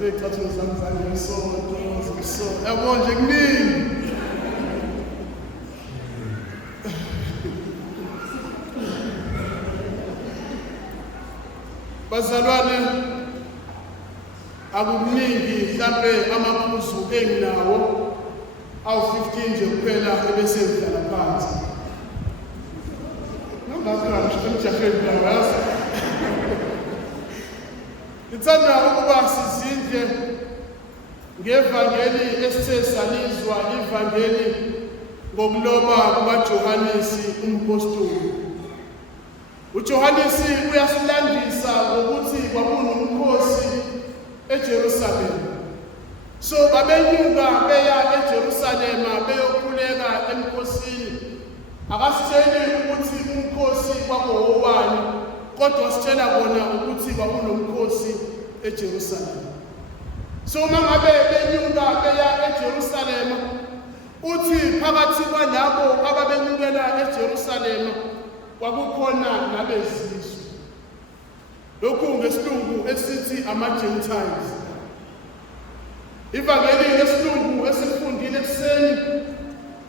becathulo zami zangesonto zisonto yabo nje kuningi bazalwane akukuningi mhlambe amaphuzu enginawo awu-15 nje kuphela ebese ngidlala phansi nangakanje emjaheni lawazi ngithanda ukuba sizindle ngevangeli esithe salizwa ivangeli ngokuloba kukaJohanesi umpostoli. uJohanesi uyasilandisa ngokuthi kwakunomkhosi eJerusalema. So babenyuka beya eJerusalema beyokhuleka emkhosini. Akasitsheli ukuthi umkhosi kwakowobani, kodwa sitshela kona ukuthi kwakunomkhosi eJerusalema. So mangabe benyuka beya eJerusalema, uthi phakathi kwalabo ababenyukela eJerusalema kwakukhona nabezizwe. Lokhu ngesilungu esithi ama-Gentiles. Ivangeli lesilungu esifundile ekseni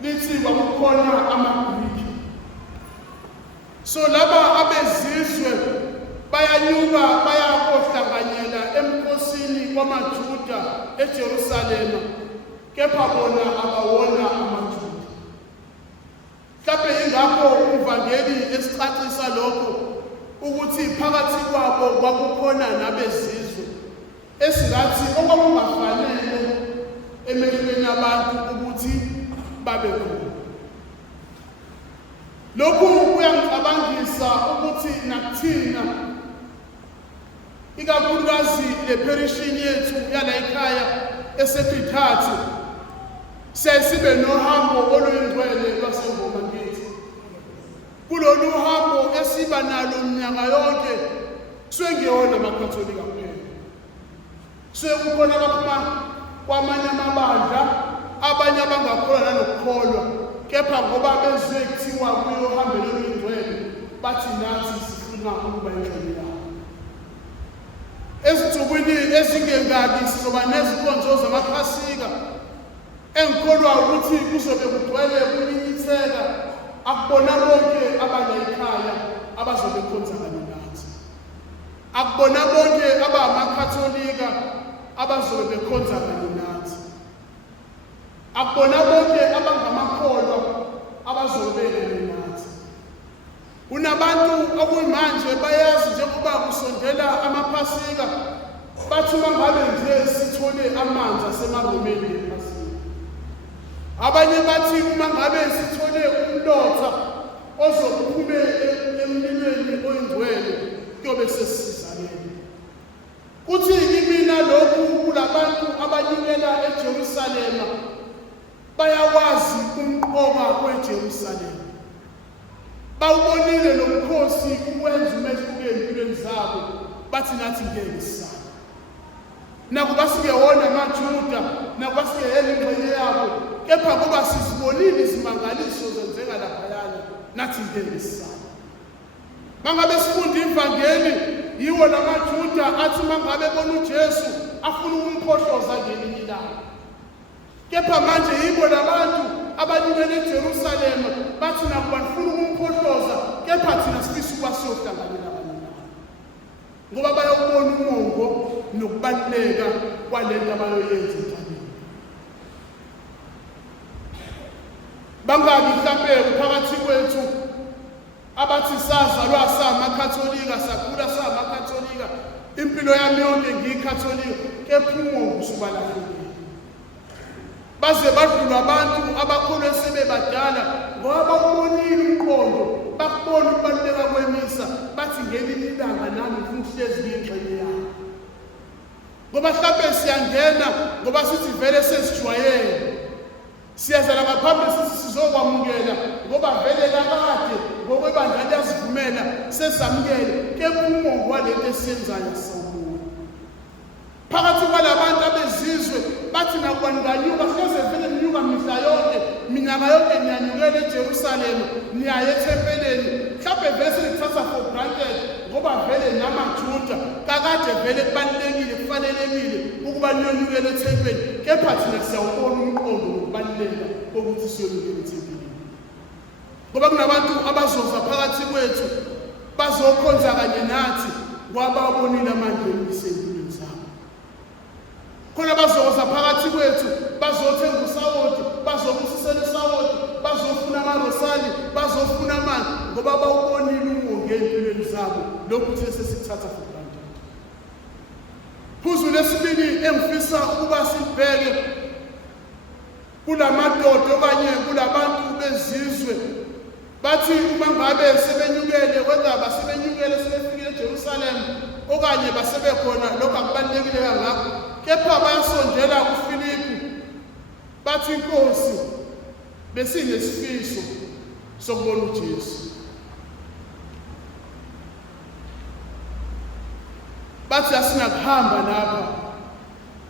lithi kwakukhona amaGriki. So laba abezizwe bayanyuka bayakohlanganyela emkhosini wamaJuda eJerusalema, kepha bona abawona amaJuda. Mhlawumbe ingakho uvangeli esicacisa lokho ukuthi phakathi kwabo kwakukhona nabezizwe esingathi okwakungafanele emehlweni abantu ukuthi babe khona. Lokhu kuyangicabangisa ukuthi nakuthina ikakhulukazi eperishini yethu yala ekhaya esePithathi sibe nohambo oluyingcwele lwaseNgomangithi. Kulolu hambo esiba nalo mnyaka yonke swengewona amakatholika kuphela. Kukhona abaphuma kwamanye amabandla, abanye abangakholwa nanokukholwa, kepha ngoba bezwe kuthiwa kuyohambela oluyingcwele bathi nathi sifuna ukuba ingxenye yabo. Ezinsukwini ezingengaki sizoba nezinkonzo zamaphasika engikholwa ukuthi kuzobe kugcwele kunyitheka akubona bonke abala ekhaya abazobe khonza kanye nathi. Akubona bonke abamakatholika abazobe bekhonza kanye nathi. Akubona bonke abangamakholwa abazobe kanye nathi. Unabantu okuyimanje bayazi njengoba kusondela amaphasika bathi mangabe nje sithole amanzi asemangomeni ephasika. Abanye bathi uma ngabe sithole umlotha ozophume emlilweni oyingcwele kuyobe sesizakele. Kuthi kimina lokhu kulabantu abanyukela eJerusalema bayawazi umqoka weJerusalema. Bawubonile lo mkhosi ukwenza umehluko empilweni zabo, bathi nathi ngeke sisale. Nakuba singewona amaJuda, nakuba singeyela ingxenye yabo, kepha ngoba sizibonile izimangaliso zenzeka laphayana, nathi ngeke sisale. Mangabe sifunda ivangeli, yiwo lamaJuda athi mangabe bona uJesu afuna ukumphohloza ngelinye ilanga. Kepha manje yibo labantu abanyukela eJerusalema bathi nakuba nifuna ukumphohloza, kepha thina sifisa ukuba siyohlanganyela abanye nabo, ngoba bayobona umongo nokubaluleka kwalento abayoyenza emhlabeni. Bangabi mhlawumbe phakathi kwethu abathi sazalwa samakatholika, sakhula samakatholika, impilo yami yonke ngiyikatholika, kepha umongo usubalahlekile. Baze badlula abantu abakholwe sebebadala ngoba bawubonile umqondo, bakubona ukubaluleka kwemisa, bathi ngelinye ilanga nami ngifuna ukuhlezi ngiyingxenye yami. Ngoba mhlawumbe siyangena ngoba sithi vele sesijwayele, siyazala ngaphambi sithi sizokwamukela ngoba vele kakade ngokwebandla liyasivumela sesamukele, kepha umongo walento esiyenzayo asawuboni. Phakathi kwalabantu abezizwe bathi nakuba nganyuka hleze vele nginyuka mihla yonke, minyaka yonke ngiyanyukela eJerusalema, niyaye ethempeleni. Mhlawumbe vese ngithatha for granted ngoba vele namaJuda kakade vele kubalulekile kufanelekile ukuba niyonyukela ethempelini, kepha thina siyawubona umqondo wokubaluleka kokuthi siyonyukela ethempelini. Ngoba kunabantu abazoza phakathi kwethu bazokhonza kanye nathi ngoba babonile amandla empilweni zabo. Khona bazoza phakathi kwethu bazothenga usawoti, bazobusisela usawoti, bazofuna amarosali, bazofuna amani ngoba bawubonile umongo empilweni zabo, lokhu sesikuthatha for granted. Phuzu lesibili engifisa ukuba sibheke kulamadoda okanye kulabantu bezizwe, bathi uma ngabe sebenyukele whether basebenyukele sebefikile eJerusalem okanye basebekhona lokho akubalulekile kangako, kepha bayasondela kuFilipi bathi Nkosi besinesifiso sokubona uJesu. Bathi asinakuhamba lapha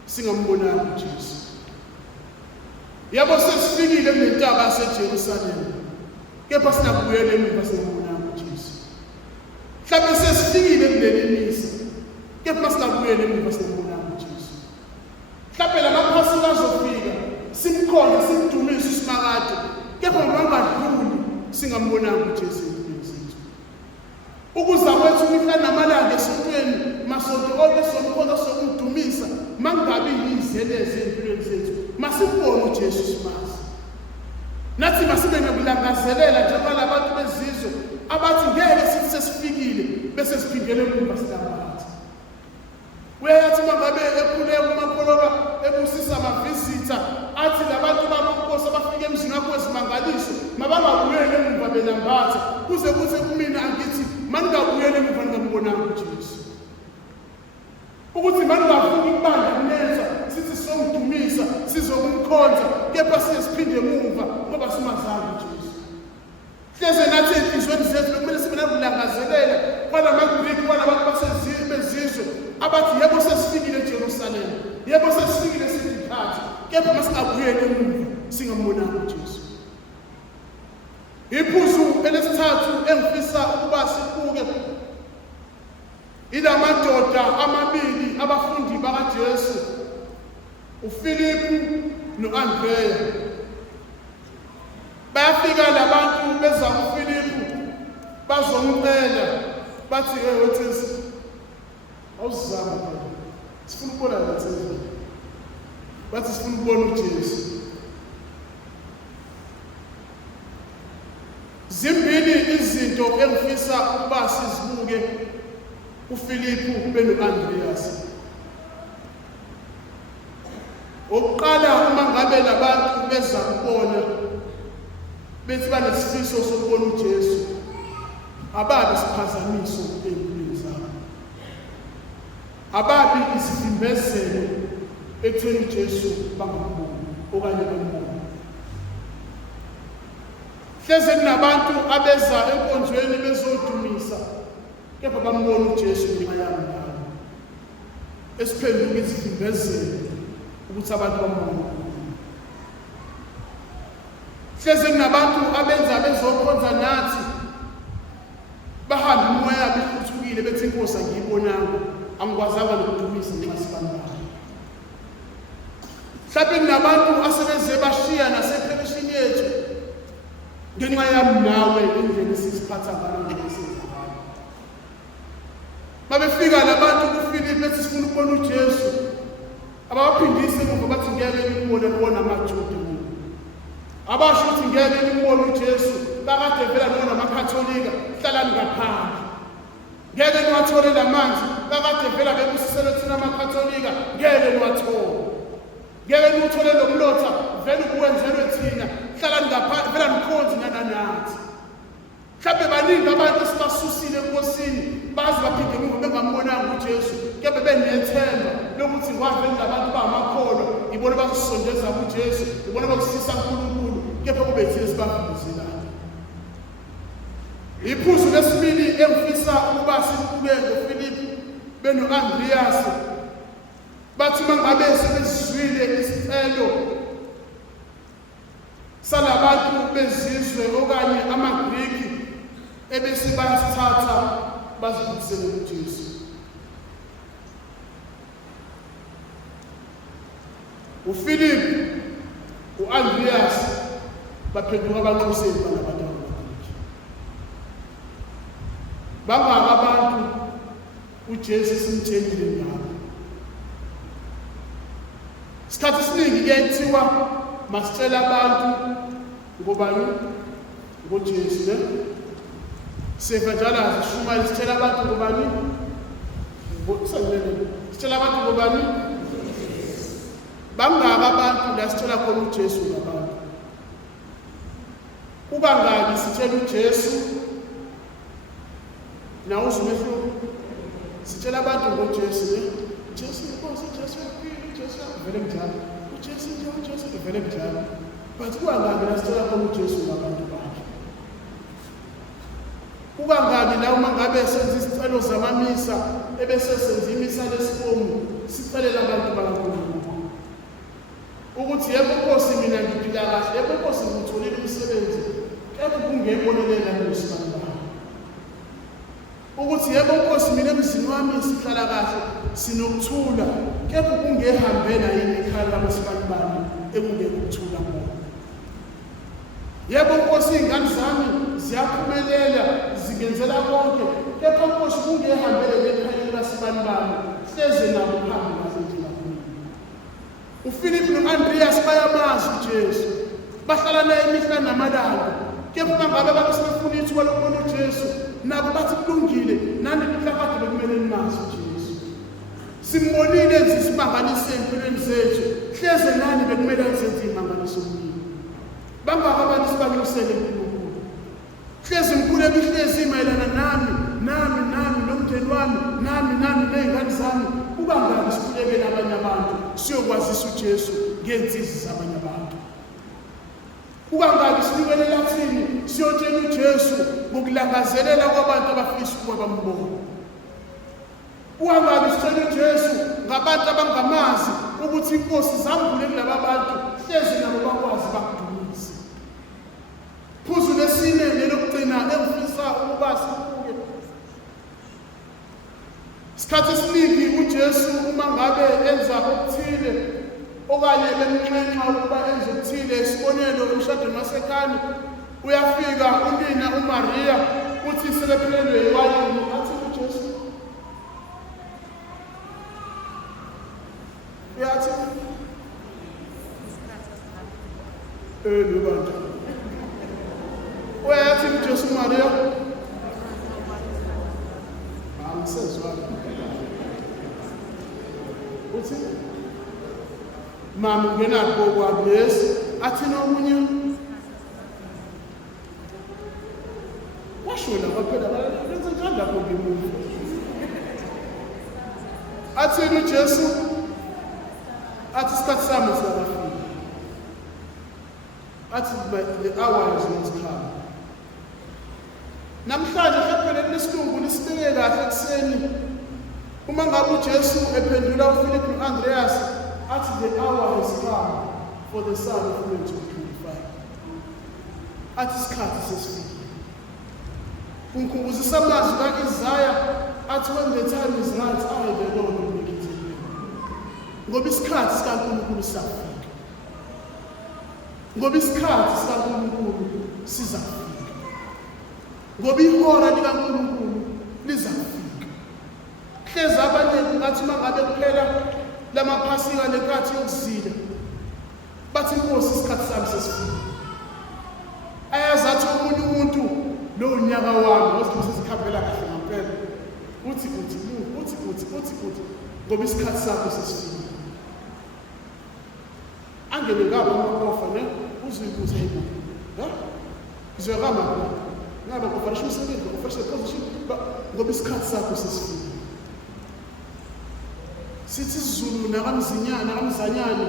singambonanga uJesu. Yabo sesifikile kulentaba yaseJerusalem, kepha sinakubuyela emuva singambonanga uJesu. Mhlawumbe sesifikile kuleli misa, kepha sinakubuyela emuva singambonanga uJesu. Mhlawumbe lamaphasika azofika simkhonze simdumise usimakade, kepha ngangadluli singambonanga uJesu empilweni zethu. Ukuza kwethu mihla namalanga esontweni, masonto onke somkhonza sokumdumisa, mangabi yizeleze empilweni zethu, masibone uJesu simazi. Nathi masibe nokulangazelela njengoba labantu bezizwe abathi ngeke sithi sesifikile bese siphindele emuva silambathi. Uyayathi mangabe ekhule umakholoka ebusisa amavizitha athi labantu babuNkosi abafika emzini wakho ezimangaliso mabangabuyele emuva belambatha, kuze kuthi kumina angithi maningabuyele emuva ningambonanga uJesu. Ukuthi mangavuka ukubanda kunenza sithi somdumisa sizokumkhonza, kepha siphinde emuva ngoba simazanga uJesu. Hleze nathi enhlizweni zethu kumele sibe nokulangazelela kwalamaGriki kwalabantu bezizwe abathi yebo sesifikile eJerusalem, yebo sesifikile esidikhathi, kepha masingabuyele emuva singambonanga uJesu. Iphuzu elesithathu engifisa ukuba sibuke ilamadoda amabili abafundi bakaJesu, uFilipi noAndreya. Bayafika labantu beza kuFilipi bazomcela bathi wethesi awuzama sifuna ukubona lathi, bathi sifuna ukubona uJesu. Zimbili izinto engifisa ukuba sizibuke uFilipi benoAndreyas. Oqala uma ngabe labantu beza kubona bethi banesifiso sokubona uJesu, ababi isiphazamiso empilweni zabo, ababi isivimbezelo ekutheni uJesu bangamboni okanye bambone. Hleze kunabantu abeza enkonzweni bezodumisa, kepha bambona uJesu ngenxa yabo, esiphenduka izivimbezelo ukuthi abantu bambone. Hleze kunabantu abenza bezokhonza nathi bahamba umoya befuthukile bethi Nkosi angiyibonanga, angikwazanga nokudumisa nxa sibambana. Mhlawumbe kunabantu asebeze bashiya nasepheshini yethu ngenxa yami nawe indlela esiziphatha ngayo ngesenzo ngayo. Mabefika labantu kuFilipi bethi sifuna ukubona uJesu, abaphindise ngoba bathi ngeke ngibone bona amaJuda, abasho ukuthi ngeke ngibone uJesu, bakade vela nona amakatholika hlalani ngaphandle. Ngeke niwathole lamanzi, bakade vela bebusisela thina amakatholika, ngeke niwathole. Ngeke niwuthole lo mlotha vele ukuwenzelwe thina, hlalani ngaphandle vela nikhonze nathi. Mhlawumbe baningi abantu esibasusile enkosini bazi baphinde emuva bengambonanga uJesu, kepha benethemba lokuthi ngwavele labantu bangamakholwa ibona bazosondeza kuJesu, ibona bazosisa kuNkulunkulu, kepha kube thina sibavumezelayo. Iphuzu lesibili engifisa ukuba sibuke ngoFilipi benoAndreyas, bathi mangabe sebezizwile isicelo salabantu bezizwe okanye amaGriki ebese bayasithatha bazibuyisele kuJesu. uPhilip, uAndreas baphenduka abanxuseli banabantu ababili. Bangaka abantu uJesu simtshelile ngabo. Isikhathi esiningi kuyethiwa masitshela abantu ngobani? NgoJesu ne? Sivajala sishuma sitshela abantu ngobani? Sitshela abantu ngobani? Bangaka abantu la sitshela khona uJesu ngabantu. Ubangaki sitshela uJesu na uzumehlo sitshela abantu ngoJesu ne? Jesu inkosi, Jesu uphile, Jesu uvele njalo. uJesu nje uJesu uvele njalo. But ubangaki la sitshela khona uJesu ngabantu bakhe. Ubangaki la uma ngabe senza isicelo zamamisa ebese senza imisa lesibomu sicelela abantu bakaNkulunkulu ukuthi yebo Nkosi mina ngiphila kahle, yebo Nkosi ngitholile umsebenzi, kepha kungebonelela ngosibani bami. Ukuthi yebo Nkosi mina emzini wami sihlala kahle, sinokuthula, kepha kungehambela yini ekhaya labosibani bami ekungeke ukuthula khona. Yebo Nkosi ingane zami ziyaphumelela, zingenzela konke, kepha Nkosi kungehambele ekhaya labosibani bami, hleze nabo phambi kwasenjini. uPhilip noAndreas bayamazi uJesu, bahlala naye imihla namalanga, kepha bangabe bakusifuna ithuba lokubona uJesu, nabo bathi kulungile, nani kuhlakade bekumele nimazi uJesu. Simbonile enza isimangaliso empilweni zethu, hleze nani bekumele enze imangaliso kuyo. Bangaka abantu sibanxusele uNkulunkulu. Hleze mkhulu ebihlezi mayelana nami nomndeni wami, nami nezingane zami. Ubangaki sikhulekela abanye abantu siyokwazisa uJesu ngezinsizi zabanye abantu. Ubangaki sinikele lathini siyotshela uJesu ngokulangazelela kwabantu abafisa ukuba bambone. Ubangaki sitshela uJesu ngabantu abangamazi ukuthi inkosi zambule kulaba bantu, hleze nabo bakwazi bakudumise. Phuzu lesine nelokugcina engifisa ukuba sibuke. Isikhathi esiningi uJesu uma ngabe enza okuthile okanye bemnxenxa ukuba enze okuthile, isibonelo emshadweni wasekhani, uyafika unina uMaria uthi selephelelwe iwayini, athi uJesu uyathi nobantu uyathi uJesu Maria amsezwa uthi mama ngena kokwablesi, athi nomunye washona kwaphela benza njani lapho ngemuva. Athi uJesu athi isikhathi sami singafika, athi the hour is not come. Namhlanje hlephele lesilungu lisibeke kahle ekseni, uma ngabe uJesu ephendula uPhilip noAndreas athi the hour has come for the Son of Man to be glorified. Athi isikhathi sesifika. Kungikhumbuza amazwi kaIsaya athi when the time is right, I the Lord will make it happen. Ngoba isikhathi sikaNkulunkulu siyafika. Ngoba isikhathi sikaNkulunkulu sizafika. Ngoba ihora likaNkulunkulu lizafika. Hlezi abanye ngathi mangabe kuphela lamaphasika lenkathi yokuzila, bathi inkosi isikhathi sami sesifika. Ayazathi omunye umuntu lo nyaka wami wasithi sikhambela kahle ngempela. Uthi ngoba isikhathi sakho sesifika. Angene ngabo amakofa ne uzibuza yini? Izwakama ngaba kufarisha umsebenzi, kufarisha position, ngoba isikhathi sakho sesifika. Sithi isiZulu nakamzanyane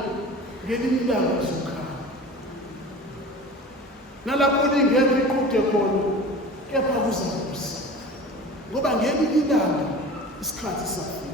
ngelinye ilanga uzokhala. Nalapho lingeke iqhude khona, kepha kuzakusa. Ngoba ngelinye ilanga isikhathi safika.